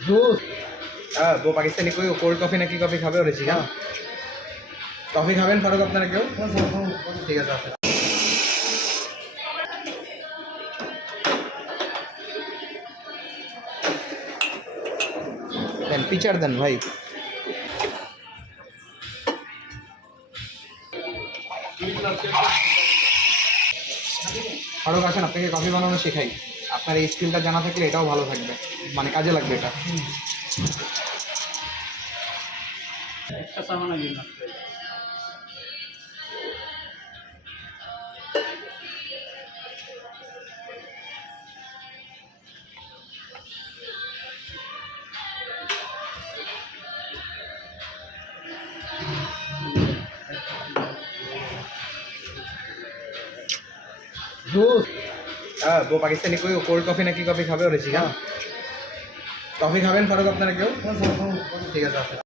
হ্যাঁ, वो पाकिस्तानी कोई कोल्ड कॉफ़ी ना की कॉफ़ी खाবে और এসি হ্যাঁ কফি খাবেন ফারুক আপনারা কেউ ঠিক আছে আসেন দেন পিচার দেন ভাই ফারুক আসেন আপনাকে কফি বানানো শেখাই আপনার এই স্কিলটা জানা থাকলে এটাও ভালো থাকবে মানে কাজে লাগবে এটা একটা সামানা দিন না হ্যাঁ वो पाकिस्तानी कोई कोल्ड कॉफ़ी ना की कॉफ़ी खाবে और এসি হ্যাঁ কফি খাবেন ফারুক আপনারা কেউ ঠিক আছে আসেন